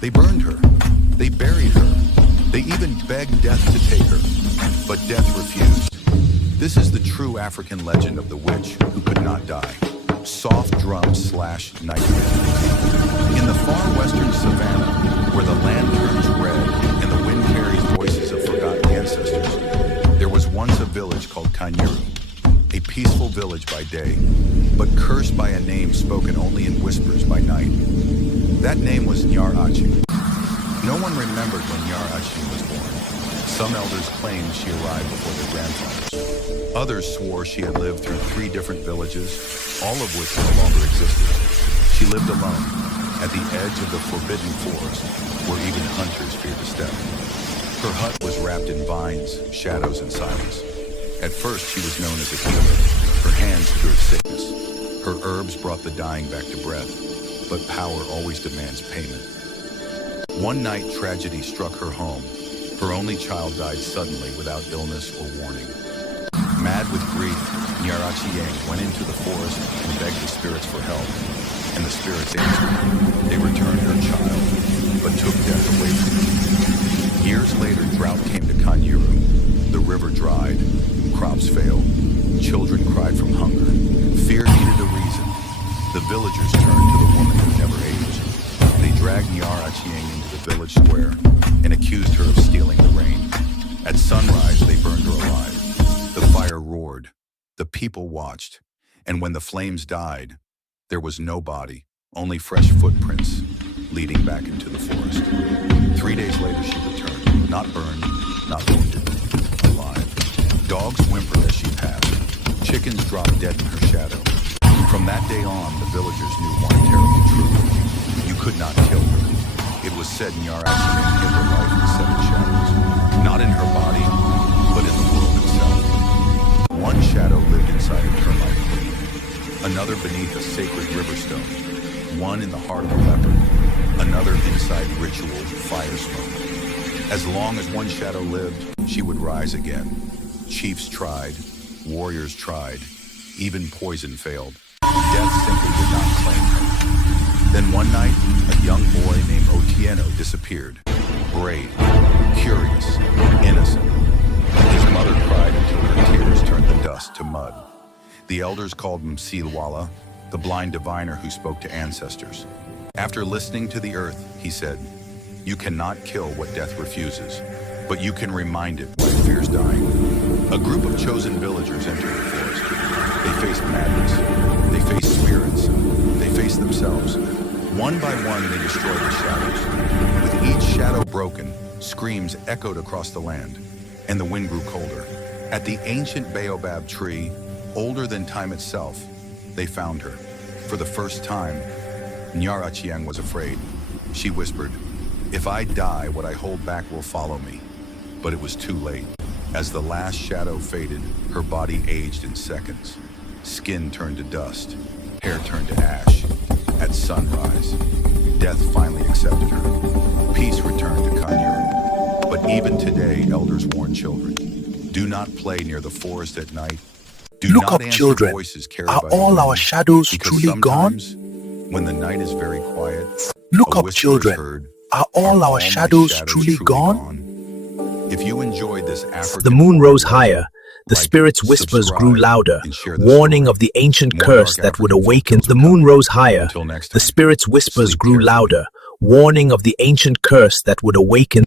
They burned her. They buried her. They even begged death to take her. But death refused. This is the true African legend of the witch who could not die. Soft drums / night vigils. In the far western savannah, where the land turns red and the wind carries voices of forgotten ancestors, there was once a village called Kanyiru, a peaceful village by day, but cursed by a name spoken only in whispers by night. That name was Nyarachi. No one remembered when Nyarachi was born. Some elders claimed she arrived before their grandfathers. Others swore she had lived through 3 different villages, all of which no longer existed. She lived alone, at the edge of the forbidden forest, where even hunters feared to step. Her hut was wrapped in vines, shadows, and silence. At first, she was known as a healer. Her hands cured sickness. Her herbs brought the dying back to breath. But power always demands payment. One night, tragedy struck her home. Her only child died suddenly without illness or warning. Mad with grief, Nyarachi went into the forest and begged the spirits for help. And the spirits answered. They returned her child, but took death away from her. Years later, drought came to Kanyiru. The river dried, crops failed, children cried from hunger. Fear needed a reason. The villagers turned to the woman who never aged. They dragged Nyarachi into the village square and accused her of stealing the rain. At sunrise, they burned her alive. The fire roared. The people watched. And when the flames died, there was no body, only fresh footprints leading back into the forest. 3 days later, she returned, not burned, not wounded, alive. Dogs whimpered as she passed. Chickens dropped dead in her shadow. From that day on, the villagers knew one terrible truth. You could not kill her. It was said Nyarachi hid her life in 7 shadows. Not in her body, but in the world itself. One shadow lived inside a termite queen. Another beneath a sacred river stone. One in the heart of a leopard. Another inside ritual fire smoke. As long as one shadow lived, she would rise again. Chiefs tried. Warriors tried. Even poison failed. Death simply did not claim her. Then one night, a young boy named Otieno disappeared. Brave, curious, innocent. His mother cried until her tears turned the dust to mud. The elders called him Silwala, the blind diviner who spoke to ancestors. After listening to the earth, he said, "You cannot kill what death refuses, but you can remind it what it fears dying." A group of chosen villagers entered the forest. They faced madness. They faced spirits. They faced themselves. One by one, they destroyed the shadows. With each shadow broken, screams echoed across the land, and the wind grew colder. At the ancient baobab tree, older than time itself, they found her. For the first time, Nyarachi was afraid. She whispered, "If I die, what I hold back will follow me." But it was too late. As the last shadow faded, her body aged in seconds. Skin turned to dust, hair turned to ash. At sunrise, death finally accepted her. Peace returned to Kanyiru. But even today, elders warn children, do not play near the forest at night. Do Look not up, answer children. voices carried Are by all the our wind, shadows because truly gone? sometimes, when the night is very quiet, Look a up, whisper is children. heard, Are all "Are our my shadows truly gone? If you enjoyed this African The moon rose legend, higher. The like, spirit's whispers grew subscribe, louder, and share the warning story. of the ancient More curse dark that would African awaken. folktales The are moon coming. rose higher. Until next The time, spirit's whispers sleep grew carefully. louder, warning of the ancient curse that would awaken.